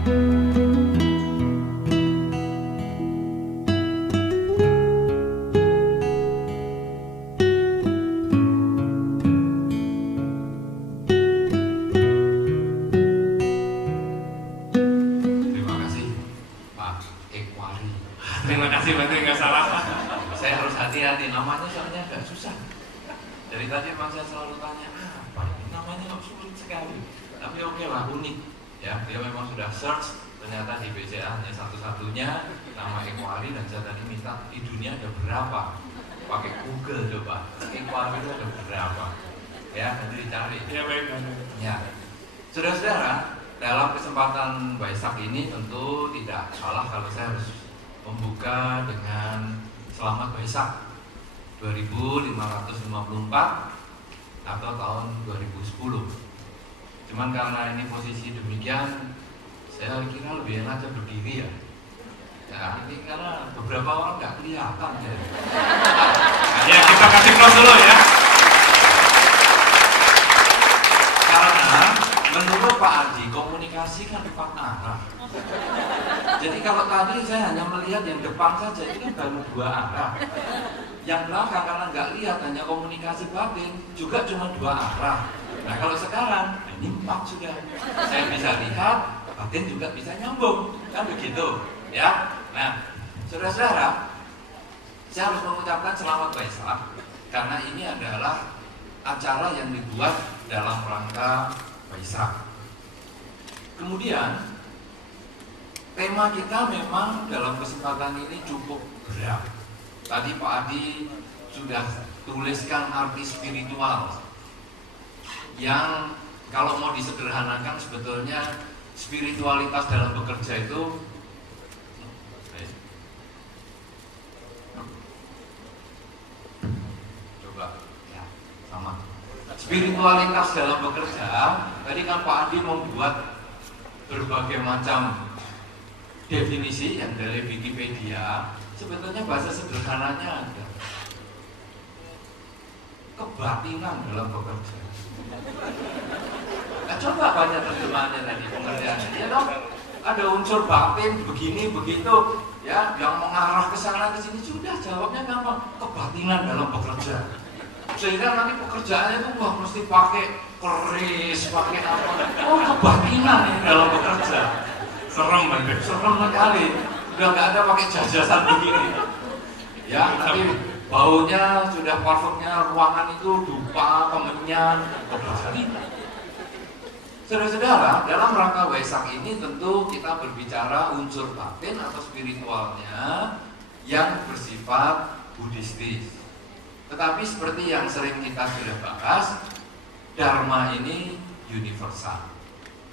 Terima kasih Pak, nggak salah. Saya harus hati-hati, namanya soalnya agak susah. Dari tadi memang saya selalu tanya, apa ini namanya kok sulit sekali. Tapi oke lah, unik. Ya, dia memang sudah search, ternyata di BCA hanya satu-satunya nama Equari, dan saya tadi minta di dunia ada berapa. Pakai Google coba, Equari itu ada berapa. Ya, nanti dicari. Ya baik. Ya, saudara-saudara, dalam kesempatan Waisak ini tentu tidak salah kalau saya harus membuka dengan Selamat Waisak 2554 atau tahun 2010. Cuman karena ini posisi demikian, saya kira lebih enak aja berdiri ya. Ya ini karena beberapa orang nggak kelihatan ya. Ya kita kasih close dulu ya. Karena menurut Pak Adi, komunikasi kan 4 arah. Jadi kalau tadi saya hanya melihat yang depan saja, itu kan baru 2 arah. Yang belakang karena nggak lihat, hanya komunikasi batin, juga cuma 2 arah. Nah kalau sekarang, ini 4 sudah. Saya bisa lihat, batin juga bisa nyambung, kan begitu, ya. Nah, saudara-saudara, saya harus mengucapkan selamat Waisak karena ini adalah acara yang dibuat dalam rangka Waisak. Kemudian tema kita memang dalam kesempatan ini cukup berat. Tadi Pak Adi sudah tuliskan arti spiritual yang kalau mau disederhanakan sebetulnya spiritualitas dalam bekerja itu coba ya sama. Spiritualitas dalam bekerja tadi kan Pak Adi membuat berbagai macam definisi yang dari Wikipedia. Sebetulnya bahasa sederhananya ada kebatinan dalam bekerja. Nah, coba banyak terjemahannya tadi pengertiannya, ya dong. Ada unsur batin begini begitu, ya, yang mengarah ke sana ke sini, sudah jawabnya gampang, kebatinan dalam bekerja. Sehingga nanti pekerjaannya itu wah mesti pakai keris, pakai apa? Oh kebatinan ini dalam bekerja. Serem banget, serem sekali. Udah nggak ada pakai jajasan begini. Ya, tapi baunya sudah parfumnya ruangan itu dupa, kemenyan, kebatinan. Saudara-saudara, dalam rangka Waisak ini tentu kita berbicara unsur batin atau spiritualnya yang bersifat Buddhistis. Tetapi seperti yang sering kita sudah bahas, Dharma ini universal.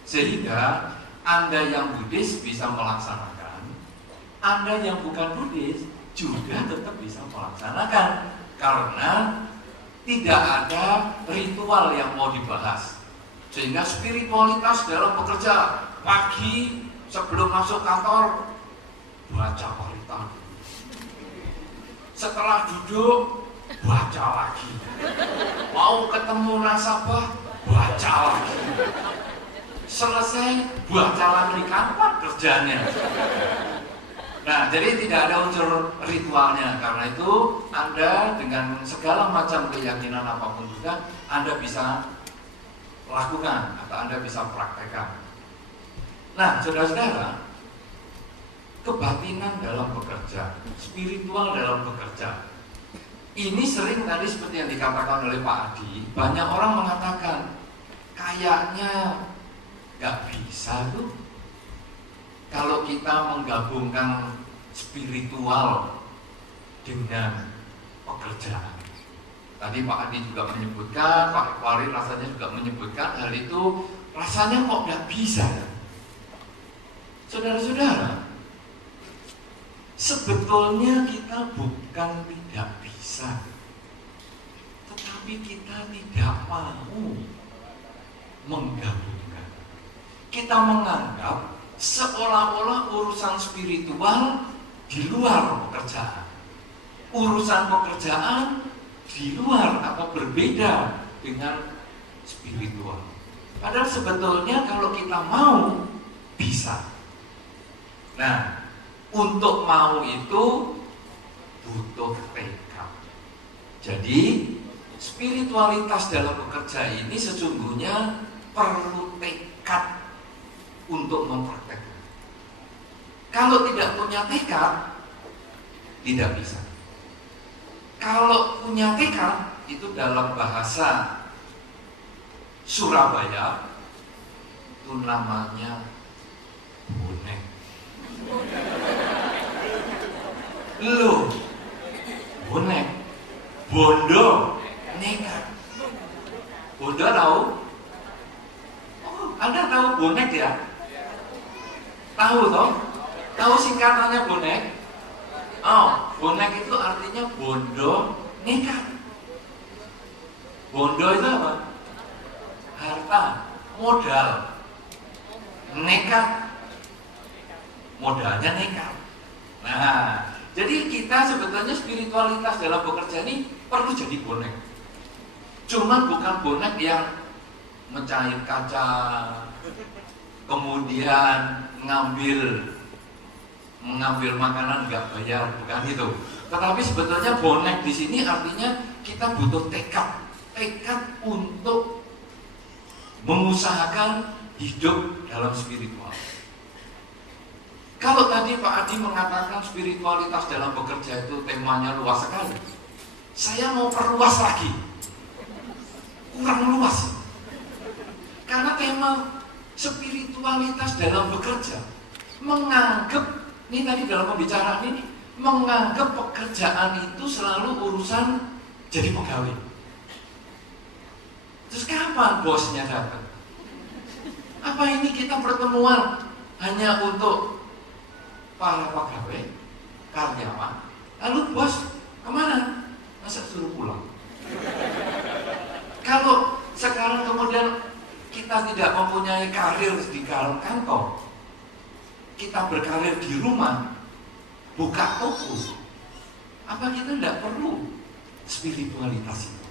Sehingga Anda yang Buddhis bisa melaksanakan, Anda yang bukan Buddhis juga tetap bisa melaksanakan. Karena tidak ada ritual yang mau dibahas. Sehingga spiritualitas dalam bekerja, pagi sebelum masuk kantor baca parita, setelah duduk baca lagi, mau ketemu nasabah baca lagi, selesai baca lagi, kapan kerjanya. Nah, jadi tidak ada unsur ritualnya. Karena itu Anda dengan segala macam keyakinan apapun juga Anda bisa lakukan atau Anda bisa praktekkan. Nah, saudara-saudara, kebatinan dalam bekerja, spiritual dalam bekerja, ini sering tadi seperti yang dikatakan oleh Pak Adi, banyak orang mengatakan kayaknya gak bisa tuh kalau kita menggabungkan spiritual dengan pekerjaan. Tadi Pak Adi juga menyebutkan, Pak Equari rasanya juga menyebutkan hal itu, rasanya kok gak bisa. Saudara-saudara, sebetulnya kita bukan tidak bisa, tetapi kita tidak mau menggabungkan. Kita menganggap seolah-olah urusan spiritual di luar pekerjaan, urusan pekerjaan di luar atau berbeda dengan spiritual. Padahal sebetulnya kalau kita mau bisa. Nah, untuk mau itu butuh tekad. Jadi spiritualitas dalam bekerja ini sesungguhnya perlu tekad untuk mempraktekkan. Kalau tidak punya tekad, tidak bisa. Kalau punya tekad, itu dalam bahasa Surabaya itu namanya bonek. Loh, bonek, bondo, nekat. Bondo tahu? Oh, Anda tahu bonek ya? Tahu toh? Tahu singkatannya bonek? Oh, bonek itu artinya bondo, nekat. Bondo itu apa? Harta, modal. Nekat, modalnya nekat. Nah, jadi kita sebetulnya spiritualitas dalam bekerja ini perlu jadi bonek. Cuman bukan bonek yang mencair kaca, kemudian mengambil makanan nggak bayar, bukan itu. Tetapi sebetulnya bonek di sini artinya kita butuh tekad untuk mengusahakan hidup dalam spiritual. Kalau tadi Pak Adi mengatakan spiritualitas dalam bekerja itu temanya luas sekali, saya mau perluas lagi. Kurang luas. Karena tema spiritualitas dalam bekerja menganggap, ini tadi dalam pembicaraan ini, menganggap pekerjaan itu selalu urusan jadi pegawai. Terus kapan bosnya datang? Apa ini kita pertemuan hanya untuk para pegawai, karyawan, lalu bos kemana? Masa suruh pulang? Kalau sekarang kemudian kita tidak mempunyai karir di kantor, kita berkarir di rumah, buka toko, apa kita tidak perlu spiritualitas itu?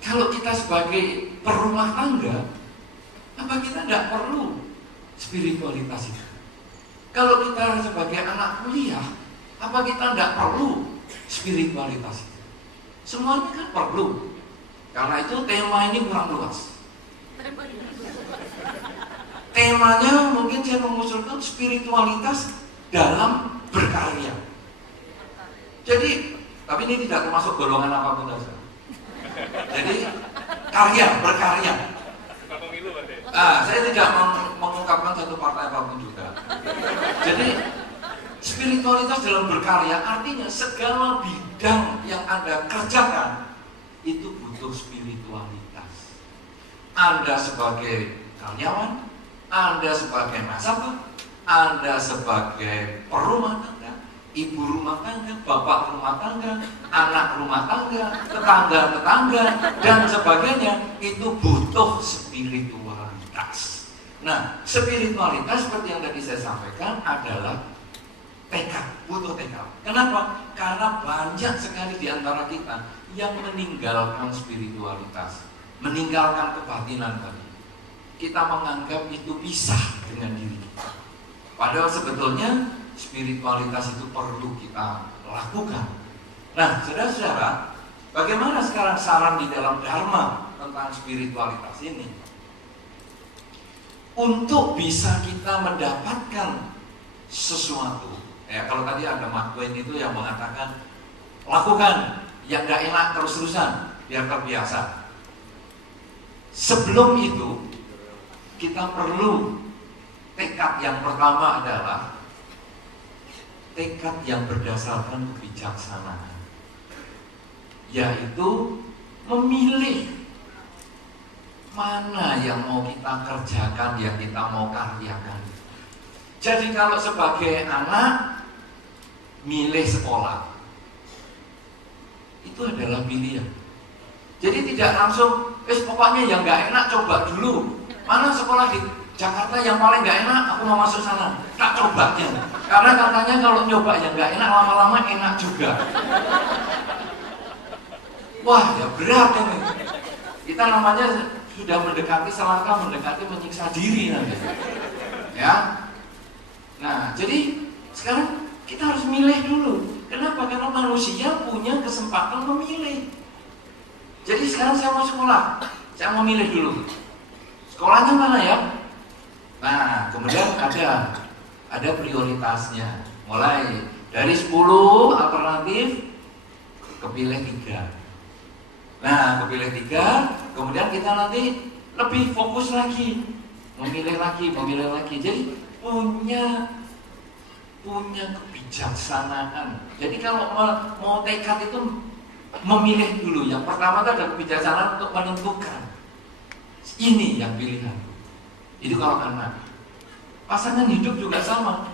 Kalau kita sebagai perumah tangga, apa kita tidak perlu spiritualitas itu? Kalau kita sebagai anak kuliah, apa kita tidak perlu spiritualitas itu? Semuanya kan perlu. Karena itu tema ini kurang luas. Temanya mungkin saya mengusulkan spiritualitas dalam berkarya. Jadi, tapi ini tidak termasuk golongan apapun saja. Jadi berkarya. Saya tidak mengungkapkan satu partai apapun juga. Jadi spiritualitas dalam berkarya artinya segala bidang yang Anda kerjakan itu butuh spiritualitas. Anda sebagai karyawan, Anda sebagai nasabah, Anda sebagai perumah tangga, ibu rumah tangga, bapak rumah tangga, anak rumah tangga, tetangga-tetangga, dan sebagainya, itu butuh spiritualitas. Nah, spiritualitas seperti yang tadi saya sampaikan adalah tekad, butuh tekad. Kenapa? Karena banyak sekali di antara kita yang meninggalkan spiritualitas, meninggalkan kebatinan tadi. Kita menganggap itu pisah dengan diri kita. Padahal sebetulnya spiritualitas itu perlu kita lakukan. Nah, saudara-saudara, bagaimana sekarang saran di dalam Dharma tentang spiritualitas ini? Untuk bisa kita mendapatkan sesuatu, kalau tadi ada Mark Twain itu yang mengatakan lakukan yang gak enak terus-terusan biar terbiasa. Sebelum itu kita perlu tekad yang pertama adalah tekad yang berdasarkan kebijaksanaan, yaitu memilih mana yang mau kita kerjakan, yang kita mau karyakan. Jadi kalau sebagai anak milih sekolah, itu adalah pilihan. Jadi tidak langsung, pokoknya yang nggak enak coba dulu. Mana sekolah di Jakarta yang paling nggak enak, aku mau masuk sana. Tak cobanya. Karena katanya kalau nyoba yang nggak enak, lama-lama enak juga. Wah, ya berat ini. Kita namanya sudah mendekati selangkah, mendekati menyiksa diri nanti. Ya. Nah, jadi sekarang kita harus milih dulu. Kenapa? Karena manusia punya kesempatan memilih. Jadi sekarang saya mau sekolah, saya mau milih dulu. Sekolahnya mana ya? Nah, kemudian ada prioritasnya. Mulai dari 10 alternatif, kepilih 3. Nah, kepilih 3, kemudian kita nanti lebih fokus lagi, memilih lagi. Jadi punya kebijaksanaan. Jadi kalau mau tekad itu memilih dulu. Yang pertama itu ada kebijaksanaan untuk menentukan ini yang pilihan. Itu kalau anak. Pasangan hidup juga sama.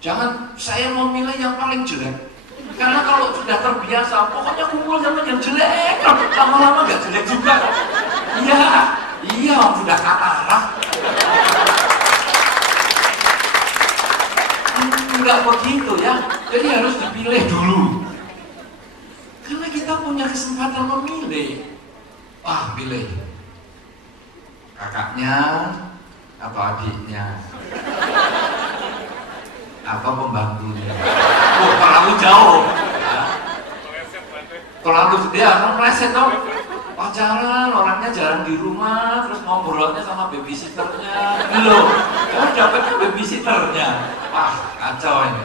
Jangan saya mau milih yang paling jelek. Karena kalau sudah terbiasa, pokoknya kumpul sama yang jelek, lama-lama gak jelek juga. Iya, sudah katarak. Enggak begitu ya. Jadi harus dipilih dulu. Karena kita punya kesempatan memilih. Pilih kakaknya atau adiknya atau pembantunya. Terlalu jauh ya. Terlalu meleset dong. Pacaran, orangnya jarang di rumah, terus ngobrolnya sama babysitternya. Belum, dapetnya babysitternya. Kacau ini.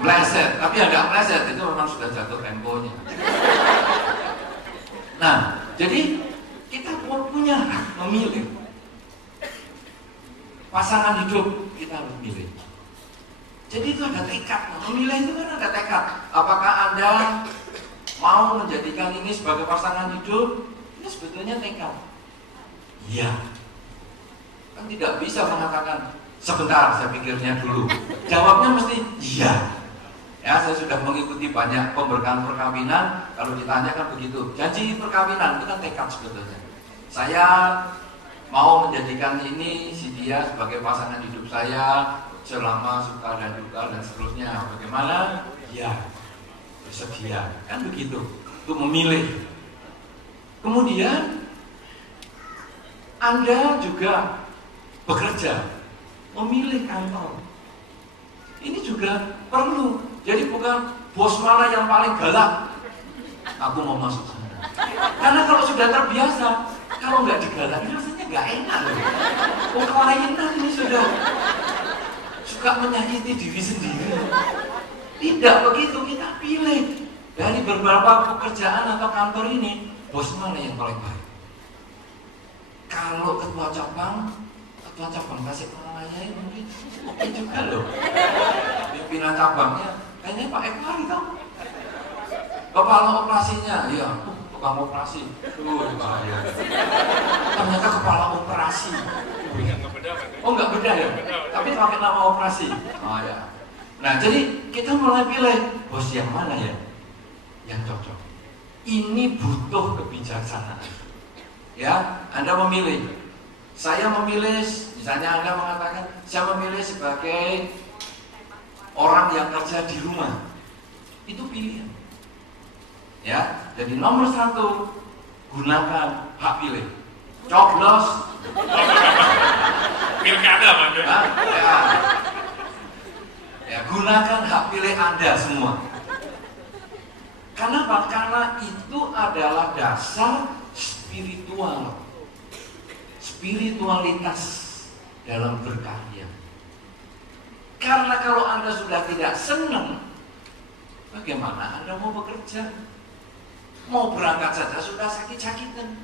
Meleset, tapi agak meleset, itu memang sudah jatuh temponya. Nah, jadi kita punya hak memilih. Pasangan hidup kita harus milih. Jadi itu ada tekad. Memilih itu kan ada tekad. Apakah Anda mau menjadikan ini sebagai pasangan hidup? Ini sebetulnya tekad. Iya. Kan tidak bisa mengatakan sebentar, saya pikirnya dulu. Jawabnya mesti iya. Ya, saya sudah mengikuti banyak pemberkahan perkawinan. Kalau ditanya kan begitu. Janji perkawinan itu kan tekad sebetulnya. Saya mau menjadikan ini si dia sebagai pasangan hidup saya selama suka dan duka dan seterusnya. Bagaimana? Ya, bersedia. Kan begitu. Untuk memilih. Kemudian Anda juga bekerja, memilih kantor. Ini juga perlu. Jadi bukan bos mana yang paling galak, aku mau masuk sana. Karena kalau sudah terbiasa, kalau nggak digalaki rasanya nggak enak. Kelainan ini sudah suka menyakiti diri sendiri. Tidak begitu, kita pilih dari beberapa pekerjaan atau kantor ini, bos mana yang paling baik. Kalau ketua cabang Tasikmalaya mungkin oke juga loh. Pimpinan cabangnya kayaknya Pak Eko gitu. Kepala operasinya, iya, tukang operasi. Bahaya. Ternyata kepala operasi. Oh, nggak beda ya? Tapi pakai nama operasi. Oh ya. Nah, jadi kita mulai pilih bos yang mana ya? Yang cocok. Ini butuh kebijaksanaan. Ya, Anda memilih. Saya memilih, misalnya Anda mengatakan, saya memilih sebagai orang yang kerja di rumah. Itu pilihan. Ya, jadi nomor 1, gunakan hak pilih. Coblos. Pilkada, Pak. Ya, gunakan hak pilih Anda semua. Kenapa? Karena itu adalah dasar spiritualitas dalam berkarya. Karena kalau Anda sudah tidak senang, bagaimana Anda mau bekerja? Mau berangkat saja sudah sakit-sakitan.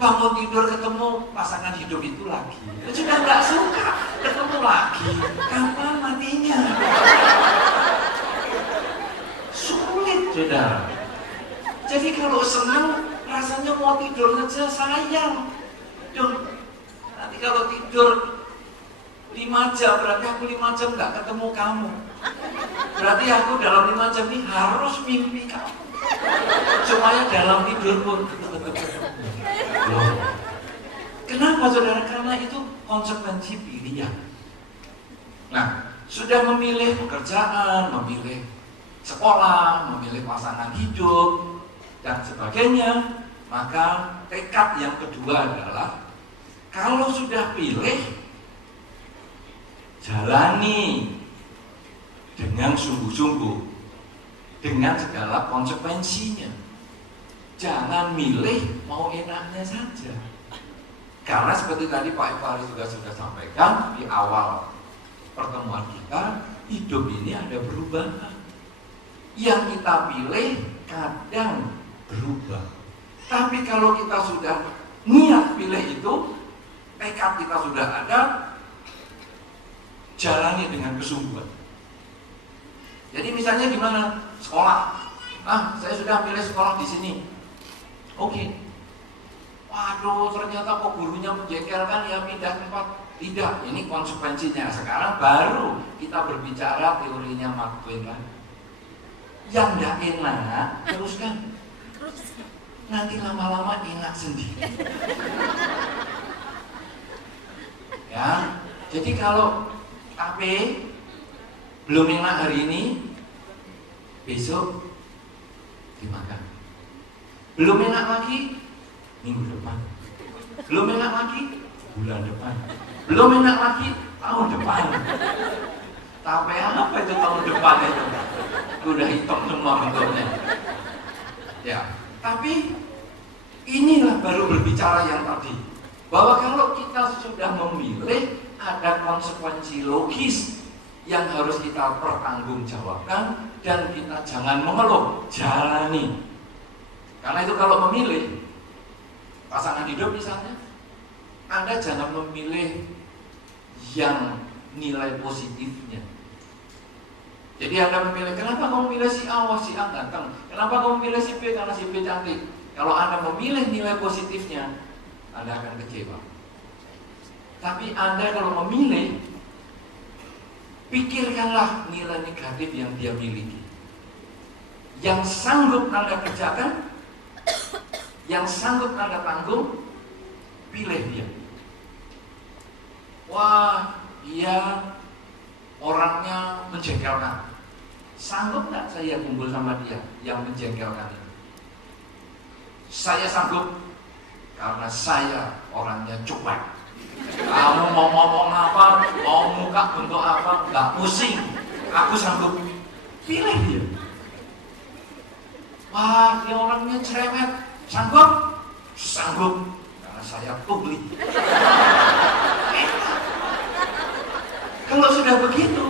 Bangun tidur ketemu pasangan hidup itu lagi. Sudah nggak suka ketemu lagi. Kapan matinya? Sulit, saudara. Jadi kalau senang, rasanya mau tidur saja sayang. Nanti kalau tidur 5 jam, berarti aku 5 jam nggak ketemu kamu. Berarti aku dalam 5 jam ini harus mimpi kamu. Supaya dalam tidur pun kenapa saudara? Karena itu konsekuensi pilihan. Nah, sudah memilih pekerjaan, memilih sekolah, memilih pasangan hidup dan sebagainya, maka tekad yang kedua adalah kalau sudah pilih, jalani. dengan sungguh-sungguh, dengan segala konsekuensinya. Jangan milih mau enaknya saja. Karena seperti tadi Pak Ifari juga sudah sampaikan di awal pertemuan kita, hidup ini ada perubahan. Yang kita pilih kadang berubah. Tapi kalau kita sudah niat pilih itu, tekad kita sudah ada, jalani dengan kesungguhan. Jadi misalnya gimana? Sekolah. Saya sudah pilih sekolah di sini. Oke. Waduh, ternyata kok gurunya menjengkelkan, ya pindah tempat. Tidak, ini konsekuensinya. Sekarang baru kita berbicara teorinya Mark Twain kan. Yang tidak enak, teruskan. Nanti lama-lama enak sendiri. Ya, jadi kalau KP belum enak hari ini, besok dimakan. Belum enak lagi, minggu depan. Belum enak lagi, bulan depan. Belum enak lagi, tahun depan. Tapi apa itu tahun depan itu? Udah hitam semua bentuknya. Ya, tapi inilah baru berbicara yang tadi, bahwa kalau kita sudah memilih, ada konsekuensi logis yang harus kita pertanggungjawabkan, dan kita jangan mengeluh, jalani. Karena itu kalau memilih pasangan hidup misalnya, Anda jangan memilih yang nilai positifnya. Jadi Anda memilih, kenapa kamu memilih si A? Wah, si A ganteng. Kenapa kamu memilih si B? Karena si B cantik. Kalau Anda memilih nilai positifnya, Anda akan kecewa. Tapi Anda kalau memilih, pikirkanlah nilai negatif yang dia miliki. Yang sanggup Anda kerjakan, yang sanggup Anda tanggung, pilih dia. Wah, dia orangnya menjengkelkan. Sanggup nggak saya kumpul sama dia yang menjengkelkan itu? Saya sanggup, karena saya orangnya cuek. Kamu mau ngomong apa, mau muka bentuk apa, nggak pusing. Aku sanggup. Pilih dia. Wah, dia orangnya cerewet. Sanggup? Sanggup, karena saya publik. Kalau sudah begitu,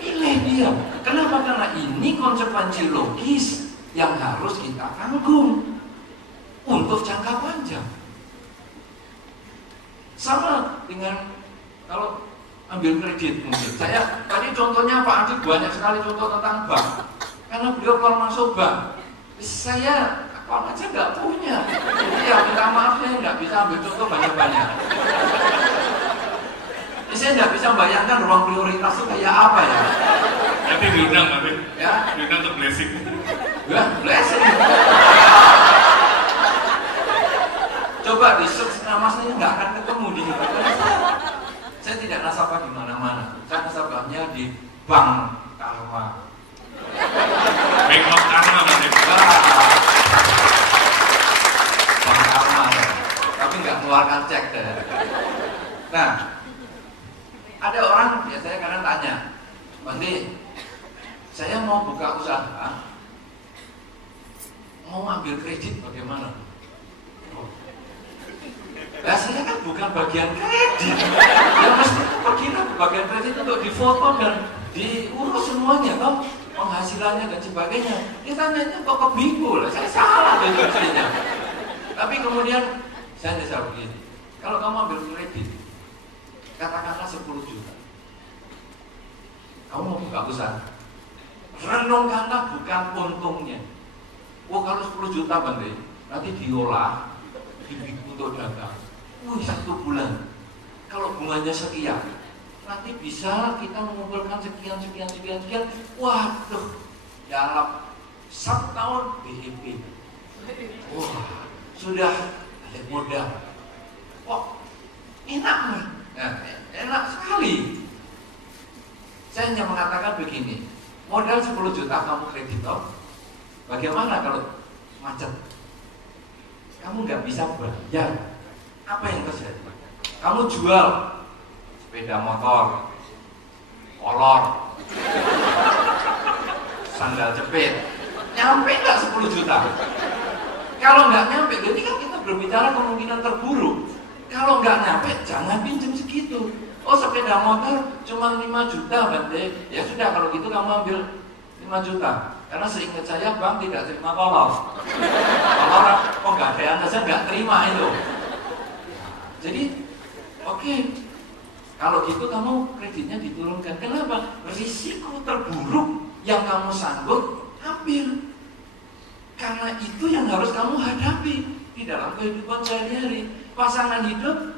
pilih dia. Kenapa? Karena ini konsekuensi logis yang harus kita tanggung untuk jangka panjang. Sama dengan kalau ambil kredit mungkin. Saya tadi contohnya Pak Adi banyak sekali contoh tentang bank. Karena beliau keluar masuk bank. Saya apa aja nggak punya. Jadi ya minta maaf, saya nggak bisa ambil contoh banyak-banyak. Saya nggak bisa bayangkan ruang prioritas itu kayak apa ya. Nanti diundang, tapi ya, diundang untuk blessing. Ya, blessing. Coba di search nama saya nggak akan ketemu di sini. Saya tidak nasabah di mana-mana. Saya nasabahnya di Bank Karma. Bank of Karma, berarti. Bank Karma, tapi nggak keluarkan cek deh. Nah, ada orang biasanya kadang tanya, Bandi, saya mau buka usaha, mau ambil kredit bagaimana? Nah, saya kan bukan bagian kredit. Ya mesti pergi ke bagian kredit untuk difoto dan diurus semuanya, toh penghasilannya dan sebagainya. Dia tanyanya kok ke Bigo lah, saya salah deduksinya. Tapi kemudian saya jawab begini, kalau kamu ambil kredit, katakanlah 10 juta, kamu mau buka usaha, renungkanlah bukan untungnya. Oh, kalau 10 juta Bang, nanti diolah untuk dagang. 1 bulan, kalau bunganya sekian, nanti bisa kita mengumpulkan sekian. Waduh, dalam 1 tahun BEP. Wah, sudah ada modal. Wah, enak nggak? Nah, enak sekali. Saya hanya mengatakan begini, modal 10 juta kamu kreditor, bagaimana kalau macet? Kamu nggak bisa bayar. Apa yang terjadi? Kamu jual sepeda motor, kolor, sandal jepit. Nyampe nggak 10 juta? Kalau nggak nyampe, berarti kan kita berbicara kemungkinan terburuk. Kalau nggak nyampe, jangan pinjam segitu. Oh, sepeda motor cuma 5 juta, Bante. Ya sudah, kalau gitu kamu ambil 5 juta. Karena seingat saya, bank tidak terima kolor. Kolor, kok nggak ada yang saya nggak terima itu. Jadi, oke. Kalau gitu kamu kreditnya diturunkan. Kenapa? Risiko terburuk yang kamu sanggup ambil. Karena itu yang harus kamu hadapi di dalam kehidupan sehari-hari. Pasangan hidup,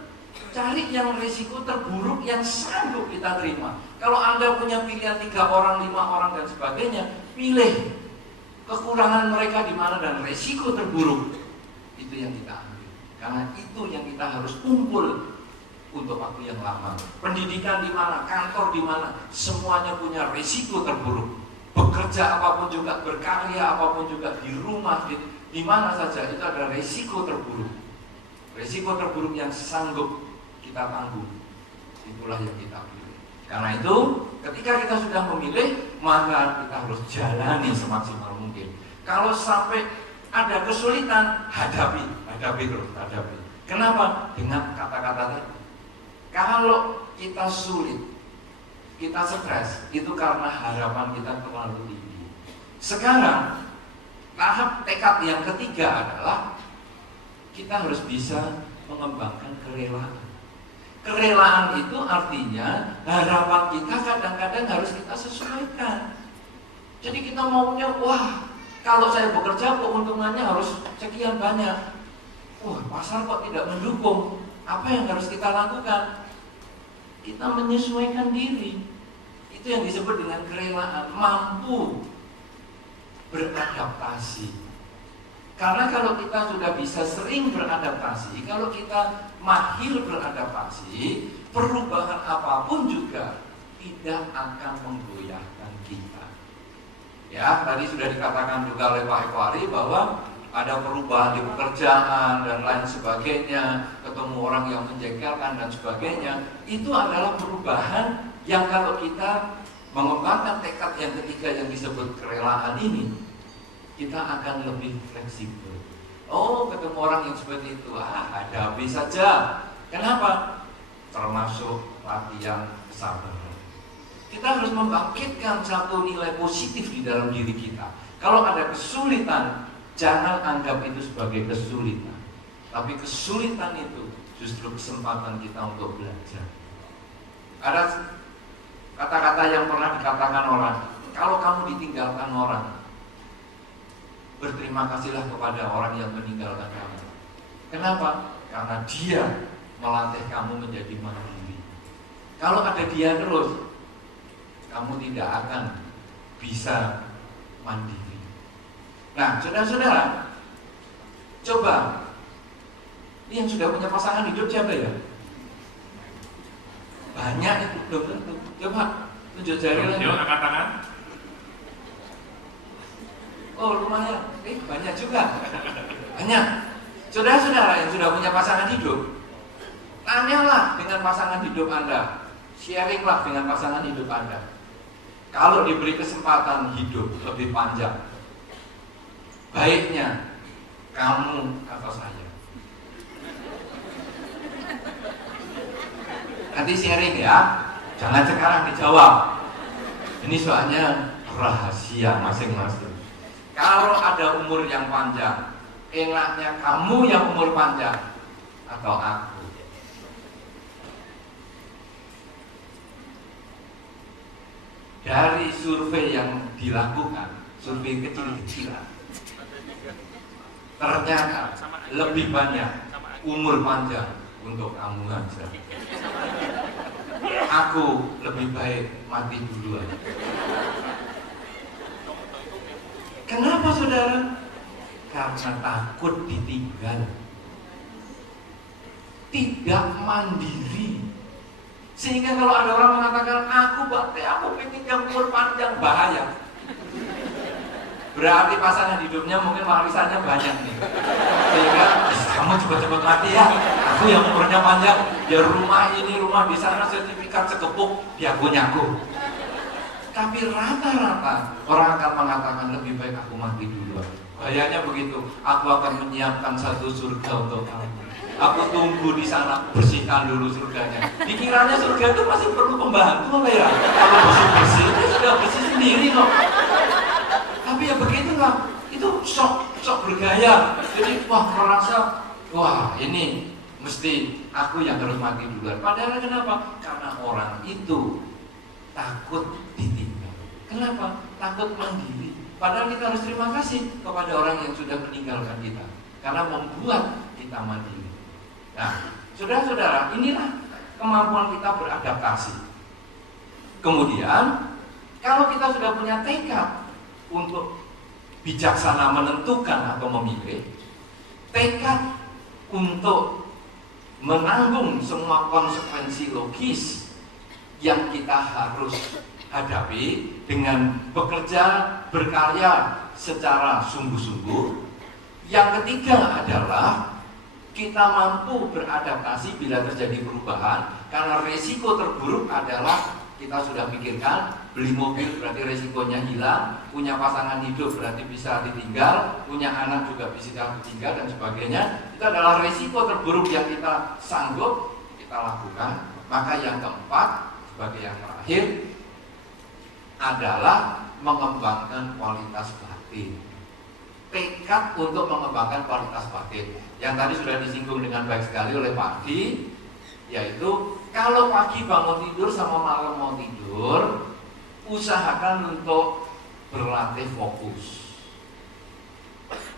cari yang risiko terburuk yang sanggup kita terima. Kalau Anda punya pilihan 3 orang, 5 orang dan sebagainya, pilih kekurangan mereka di mana dan risiko terburuk. Itu yang kita ambil. Karena itu yang kita harus kumpul untuk waktu yang lama. Pendidikan di mana, kantor di mana, semuanya punya risiko terburuk. Bekerja apapun juga, berkarya apapun juga, di rumah, di mana saja itu ada risiko terburuk. Risiko terburuk yang sanggup kita tanggung. Itulah yang kita pilih. Karena itu, ketika kita sudah memilih, maka kita harus jalani semaksimal mungkin. Kalau sampai ada kesulitan, hadapi terus, hadapi. Kenapa? Dengan kata-kata tadi. Kalau kita sulit, kita stres, itu karena harapan kita terlalu tinggi. Sekarang, tahap tekad yang ketiga adalah kita harus bisa mengembangkan kerelaan. Kerelaan itu artinya harapan kita kadang-kadang harus kita sesuaikan. Jadi kita maunya, wah, kalau saya bekerja keuntungannya harus sekian banyak. Wah, pasar kok tidak mendukung. Apa yang harus kita lakukan? Kita menyesuaikan diri. Itu yang disebut dengan kerelaan, mampu beradaptasi. Karena kalau kita sudah bisa sering beradaptasi, kalau kita mahir beradaptasi, perubahan apapun juga tidak akan menggoyahkan kita. Ya, tadi sudah dikatakan juga oleh Pak Eko Ari bahwa ada perubahan di pekerjaan dan lain sebagainya, ketemu orang yang menjengkelkan dan sebagainya. Itu adalah perubahan yang kalau kita mengembangkan tekad yang ketiga yang disebut kerelaan ini, kita akan lebih fleksibel. Oh, ketemu orang yang seperti itu, hadapi saja. Kenapa? Termasuk latihan kesabaran. Kita harus membangkitkan satu nilai positif di dalam diri kita. Kalau ada kesulitan, jangan anggap itu sebagai kesulitan. Tapi kesulitan itu justru kesempatan kita untuk belajar. Ada kata-kata yang pernah dikatakan orang, kalau kamu ditinggalkan orang, berterima kasihlah kepada orang yang meninggalkan kamu. Kenapa? Karena dia melatih kamu menjadi mandiri. Kalau ada dia terus, kamu tidak akan bisa mandiri. Nah, saudara-saudara, coba, ini yang sudah punya pasangan hidup siapa ya? Banyak itu, belum tentu. Coba, tunjuk jari lagi. Yuk, angkat tangan. Oh, lumayan, banyak juga. Banyak. Saudara-saudara yang sudah punya pasangan hidup, tanyalah dengan pasangan hidup Anda, sharinglah dengan pasangan hidup Anda. Kalau diberi kesempatan hidup lebih panjang, baiknya kamu atau saya. Nanti sharing ya, jangan sekarang dijawab. Ini soalnya rahasia masing-masing. Kalau ada umur yang panjang, enaknya kamu yang umur panjang atau aku? Dari survei yang dilakukan, survei kecil-kecilan, ternyata lebih banyak umur panjang untuk kamu aja. Aku lebih baik mati duluan. Kenapa saudara? Karena takut ditinggal, tidak mandiri. Sehingga kalau ada orang mengatakan, aku pengen yang umur panjang, bahaya. Berarti pasangan hidupnya mungkin warisannya banyak nih. Sehingga kamu cepat-cepat mati ya, aku yang umurnya panjang, ya rumah ini, rumah di sana, sertifikat sekepuk, ya aku nyaku. Tapi rata-rata orang akan mengatakan lebih baik aku mati dulu. Bayangnya begitu, aku akan menyiapkan satu surga untuk kamu. Aku tunggu di sana, bersihkan dulu surganya. Dikiranya surga itu masih perlu pembantu apa ya? Kalau bersih-bersih, itu sudah bersih sendiri kok. Tapi ya begitulah, itu sok bergaya. Jadi wah merasa, wah ini mesti aku yang harus mati duluan. Padahal kenapa? Karena orang itu takut ditinggal. Kenapa? Takut mandiri. Padahal kita harus terima kasih kepada orang yang sudah meninggalkan kita, karena membuat kita mandiri. Nah, saudara-saudara, inilah kemampuan kita beradaptasi. Kemudian, kalau kita sudah punya tekad untuk bijaksana menentukan atau memilih, tekad untuk menanggung semua konsekuensi logis yang kita harus hadapi dengan bekerja, berkarya secara sungguh-sungguh. Yang ketiga adalah kita mampu beradaptasi bila terjadi perubahan, karena resiko terburuk adalah kita sudah pikirkan, beli mobil berarti resikonya hilang, punya pasangan hidup berarti bisa ditinggal, punya anak juga bisa ditinggal dan sebagainya. Itu adalah resiko terburuk yang kita sanggup kita lakukan. Maka yang keempat, sebagai yang terakhir, adalah mengembangkan kualitas batin. Tekad untuk mengembangkan kualitas batin yang tadi sudah disinggung dengan baik sekali oleh Pak Adi, yaitu kalau pagi bangun tidur sama malam mau tidur, usahakan untuk berlatih fokus.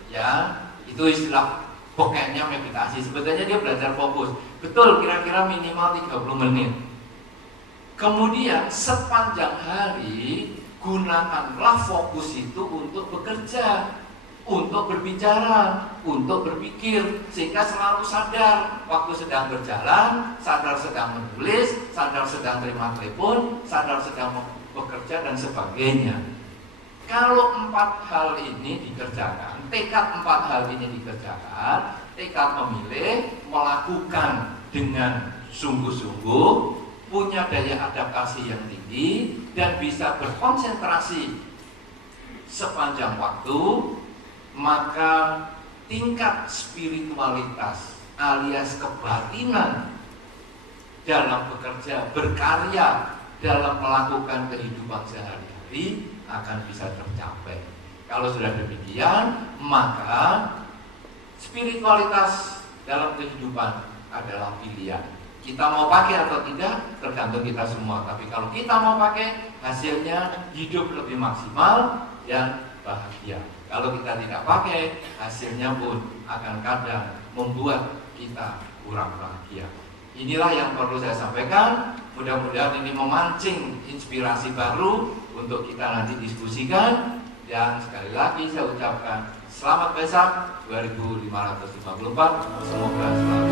Ya, itu istilah pokoknya meditasi. Sebetulnya dia belajar fokus. Betul, kira-kira minimal 30 menit. Kemudian sepanjang hari gunakanlah fokus itu untuk bekerja, untuk berbicara, untuk berpikir, sehingga selalu sadar waktu sedang berjalan, sadar sedang menulis, sadar sedang terima telepon, sadar sedang bekerja dan sebagainya. Kalau 4 hal ini dikerjakan, tekad 4 hal ini dikerjakan, tekad memilih, melakukan dengan sungguh-sungguh, punya daya adaptasi yang tinggi dan bisa berkonsentrasi sepanjang waktu, maka tingkat spiritualitas alias kebatinan dalam bekerja, berkarya, dalam melakukan kehidupan sehari-hari akan bisa tercapai. Kalau sudah demikian, maka spiritualitas dalam kehidupan adalah pilihan. Kita mau pakai atau tidak tergantung kita semua. Tapi kalau kita mau pakai, hasilnya hidup lebih maksimal dan bahagia. Kalau kita tidak pakai, hasilnya pun akan kadang membuat kita kurang bahagia. Inilah yang perlu saya sampaikan. Mudah-mudahan ini memancing inspirasi baru untuk kita nanti diskusikan. Dan sekali lagi saya ucapkan selamat Waisak 2554. Semoga selalu